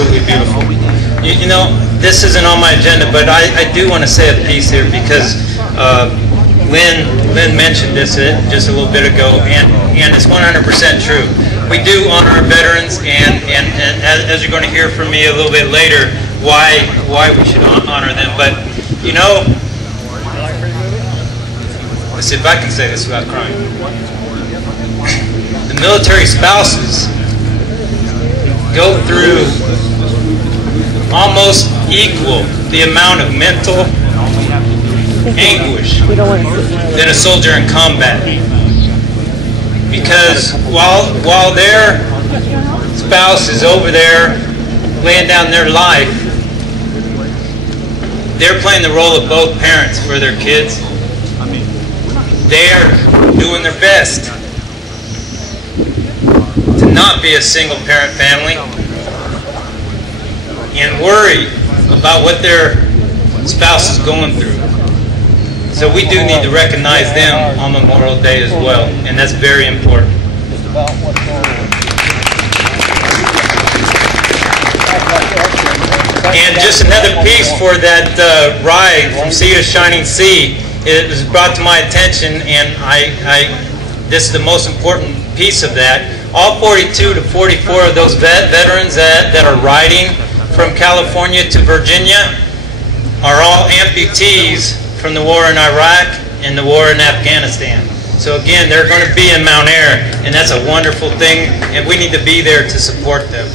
absolutely beautiful. You know, this isn't on my agenda, but I do want to say a piece here because Lynn mentioned this just a little bit ago, and it's 100% true. We do honor our veterans, and as you're going to hear from me a little bit later, why we should honor them. But you know, let's see if I can say this without crying. The military spouses go through almost equal the amount of mental anguish than a soldier in combat. Because while their spouse is over there laying down their life, they're playing the role of both parents for their kids. They're doing their best to not be a single parent family and worry about what their spouse is going through. So we do need to recognize them on Memorial Day as well, and that's very important. And just another piece for that ride from Sea to Shining Sea, it was brought to my attention, and this is the most important piece of that. All 42 to 44 of those veterans that are riding from California to Virginia are all amputees from the war in Iraq and the war in Afghanistan. So again, they're going to be in Mount Air, and that's a wonderful thing, and we need to be there to support them.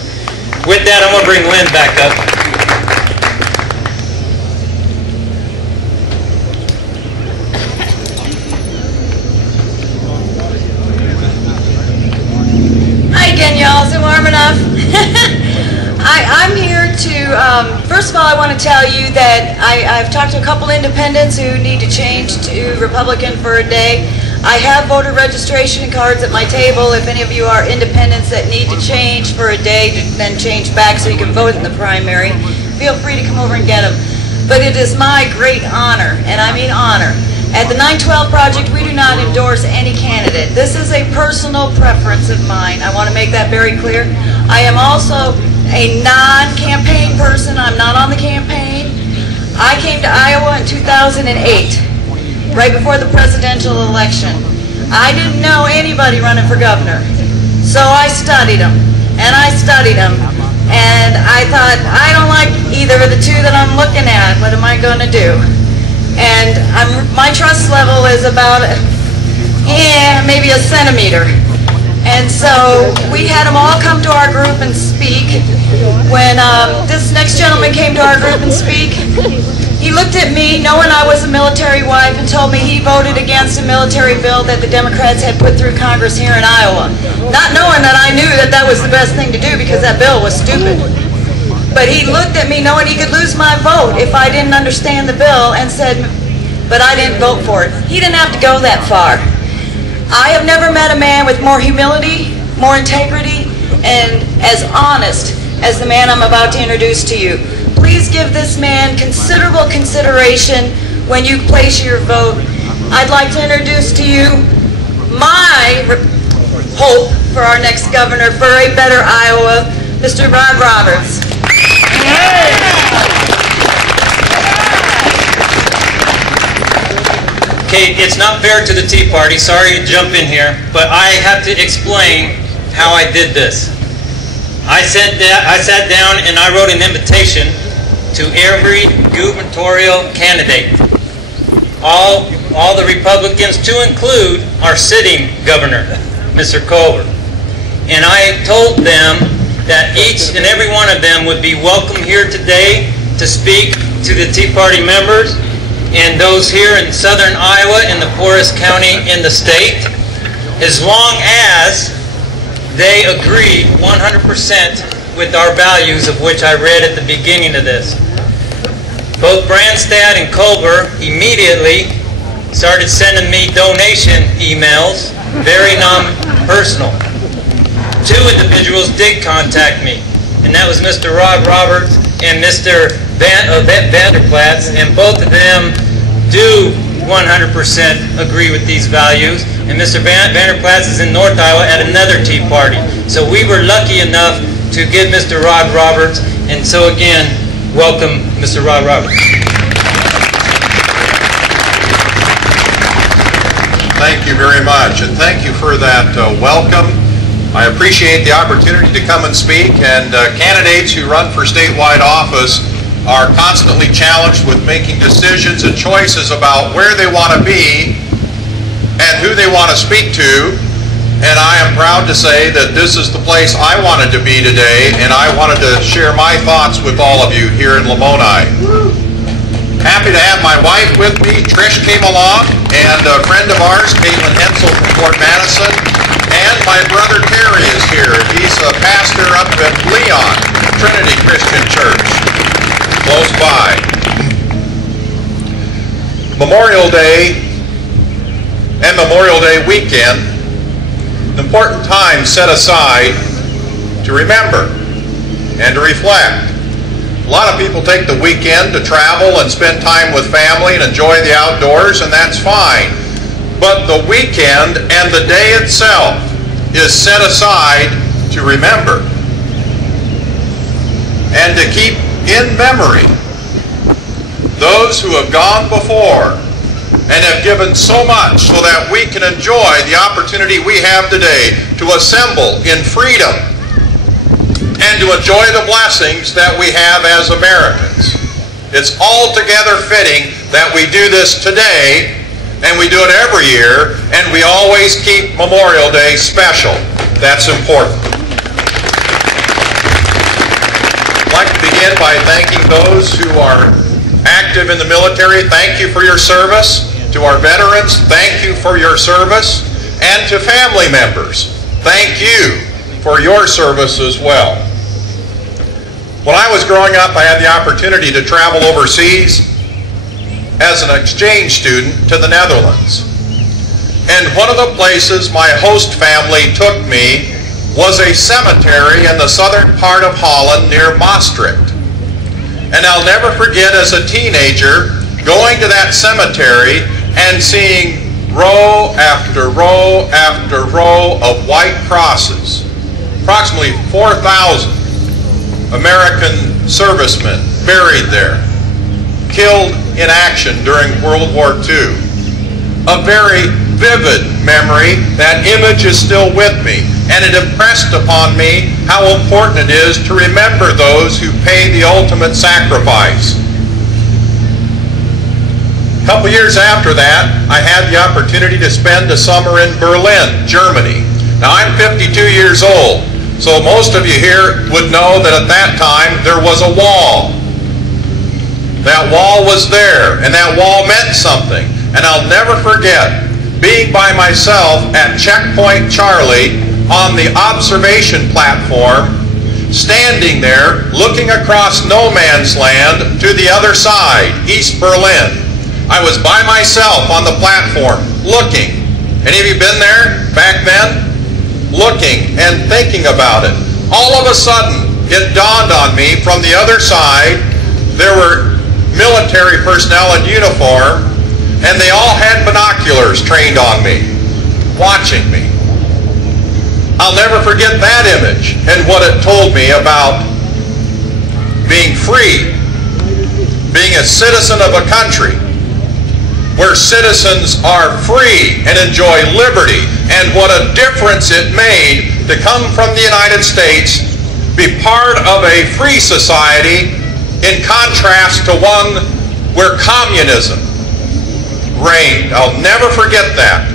With that, I'm going to bring Lynn back up. Hi again, y'all. Is it warm enough? I'm here to, first of all, I want to tell you that I've talked to a couple independents who need to change to Republican for a day. I have voter registration cards at my table. If any of you are independents that need to change for a day, then change back so you can vote in the primary, feel free to come over and get them. But it is my great honor, and I mean honor. At the 912 Project, we do not endorse any candidate. This is a personal preference of mine. I want to make that very clear. I am also a non-campaign person. I'm not on the campaign. I came to Iowa in 2008, right before the presidential election. I didn't know anybody running for governor. So I studied them, and I studied them, and I thought, I don't like either of the two that I'm looking at. What am I going to do? And my trust level is about, maybe a centimeter. And so we had them all come to our group and speak. When this next gentleman came to our group and speak, he looked at me, knowing I was a military wife, and told me he voted against a military bill that the Democrats had put through Congress here in Iowa. Not knowing that I knew that that was the best thing to do because that bill was stupid. But he looked at me knowing he could lose my vote if I didn't understand the bill and said, but I didn't vote for it. He didn't have to go that far. I have never met a man with more humility, more integrity, and as honest as the man I'm about to introduce to you. Please give this man considerable consideration when you place your vote. I'd like to introduce to you my hope for our next governor, for a better Iowa, Mr. Rod Roberts. Okay, it's not fair to the Tea Party, sorry to jump in here, but I have to explain how I did this. I sat down and I wrote an invitation to every gubernatorial candidate, all the Republicans, to include our sitting governor, Mr. Culver. And I told them that each and every one of them would be welcome here today to speak to the Tea Party members and those here in southern Iowa, in the poorest county in the state, as long as they agree 100% with our values, of which I read at the beginning of this. Both Branstad and Culver immediately started sending me donation emails, very non-personal. Two individuals did contact me, and that was Mr. Rod Roberts and Mr. Vanderplatz, and both of them do 100% agree with these values, and Mr. Vanderplatz is in North Iowa at another Tea Party. So we were lucky enough to give Mr. Rod Roberts. And so again, welcome, Mr. Rod Roberts. Thank you very much, and thank you for that welcome. I appreciate the opportunity to come and speak, and candidates who run for statewide office are constantly challenged with making decisions and choices about where they want to be and who they want to speak to, and I am proud to say that this is the place I wanted to be today, and I wanted to share my thoughts with all of you here in Lamoni. Happy to have my wife with me. Trish came along, and a friend of ours, Caitlin Hensel from Fort Madison, and my brother Terry is here. He's a pastor up at Leon, Trinity Christian Church, close by. Memorial Day and Memorial Day weekend, an important time set aside to remember and to reflect. A lot of people take the weekend to travel and spend time with family and enjoy the outdoors, and that's fine. But the weekend and the day itself is set aside to remember and to keep in memory those who have gone before and have given so much so that we can enjoy the opportunity we have today to assemble in freedom and to enjoy the blessings that we have as Americans. It's altogether fitting that we do this today, and we do it every year, and we always keep Memorial Day special. That's important. I'd like to begin by thanking those who are active in the military. Thank you for your service. To our veterans, thank you for your service. And to family members, thank you for your service as well. When I was growing up, I had the opportunity to travel overseas as an exchange student to the Netherlands. And one of the places my host family took me was a cemetery in the southern part of Holland near Maastricht. And I'll never forget as a teenager going to that cemetery and seeing row after row after row of white crosses. Approximately 4,000 American servicemen buried there, killed in action during World War II. A very vivid memory. That image is still with me, and it impressed upon me how important it is to remember those who pay the ultimate sacrifice. A couple years after that, I had the opportunity to spend a summer in Berlin, Germany. Now, I'm 52 years old. So most of you here would know that at that time there was a wall. That wall was there, and that wall meant something. And I'll never forget being by myself at Checkpoint Charlie on the observation platform, standing there looking across no man's land to the other side, East Berlin. I was by myself on the platform looking. Any of you been there back then? Looking and thinking about it. All of a sudden, it dawned on me from the other side, there were military personnel in uniform, and they all had binoculars trained on me, watching me. I'll never forget that image and what it told me about being free, being a citizen of a country where citizens are free and enjoy liberty, and what a difference it made to come from the United States, be part of a free society in contrast to one where communism reigned. I'll never forget that.